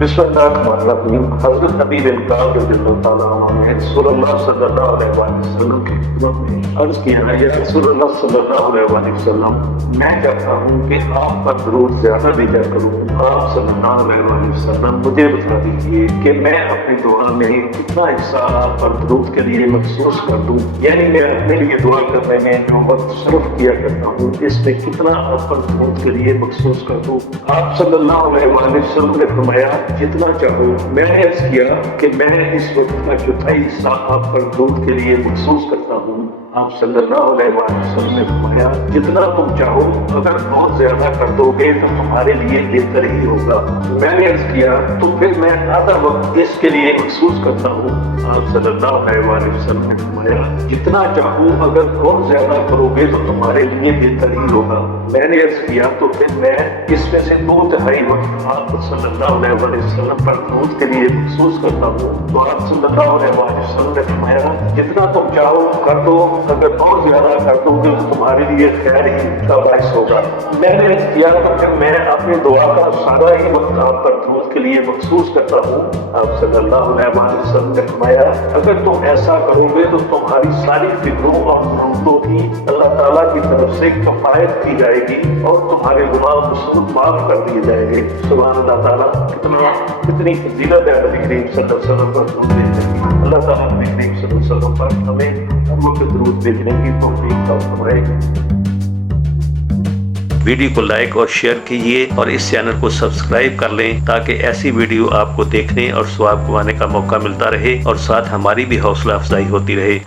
बिस्मिल्लाहिर्रहमानिर्रहीम। हज़रत नबी इनकार रज़ियल्लाहु ताला अन्हु ने रसूलुल्लाह सल्लल्लाहु अलैहि वसल्लम की खिदमत में अर्ज़ किया है, या रसूलुल्लाह सल्लल्लाहु अलैहि वसल्लम, मैं चाहता हूँ कि आप पर दरूद ज़्यादा भेजा करूँ। आप सल्लल्लाहु अलैहि वसल्लम मुझे बता दीजिए कि मैं अपनी दुआ में कितना हिस्सा आप पर दरूद के लिए मखसूस कर दूँ, यानी मैं अपने लिए दुआ करने में जो वक्त सर्फ किया करता हूँ इसमें कितना आप पर दरूद के लिए मखसूस कर दूँ। आप सल्लल्लाहु अलैहि वसल्लम ने फरमाया, जितना चाहो। मैंने अर्ज़ किया कि मैं इस वक्त का चौथाई हिस्सा आप पर दरूद के लिए मखसूस करता हूँ। आप सल्लल्लाहु अलैहि वसल्लम ने फरमाया, जितना तुम चाहो, अगर बहुत ज्यादा कर दोगे तो तुम्हारे लिए बेहतर ही होगा। मैंने अर्ज़ किया, तो फिर मैं आधा वक्त इसके लिए मखसूस करता हूँ। आप सल्लल्लाहु अलैहि वसल्लम ने फरमाया, जितना चाहो, अगर बहुत ज्यादा करोगे तो तुम्हारे लिए बेहतर ही होगा। मैंने अर्ज़ किया, तो फिर मैं इसमें से 2/3 वक्त आप सल्लल्लाहु अलैहि वसल्लम पर दरूद के लिए मखसूस करता हूँ। तो आप सल्लल्लाहु अलैहि वसल्लम ने फरमाया, जितना तुम चाहो कर दो, अगर बहुत ज्यादा कर दोगे तो तुम्हारे लिए खैर ही का बाइस होगा। मैंने अर्ज़ किया, कि मैं अपनी दुआ का सारा ही वक्त आप पर दरूद के लिए मखसूस करता हूँ। आप सल्लल्लाहु अलैहि वसल्लम ने फरमाया, अगर तुम ऐसा करोगे तो तुम्हारी सारी फिक्रों और ज़रूरतों की अल्लाह ताला की तरफ से कफायत की जाएगी और तुम्हारे गुनाह माफ कर दिए जाएंगे। सुभान अल्लाह ताला, कितनी फजीलत है नबी करीम सल्लल्लाहु अलैहि वसल्लम पर दरूद भेजने की। अल्लाह ताला नबी करीम सल्लल्लाहु अलैहि वसल्लम पर हमें हम लोग दरूद भेजने की तौफीक अता फरमाए। वीडियो को लाइक और शेयर कीजिए और इस चैनल को सब्सक्राइब कर लें ताकि ऐसी वीडियो आपको देखने और स्वाब कमाने का मौका मिलता रहे और साथ हमारी भी हौसला अफजाई होती रहे।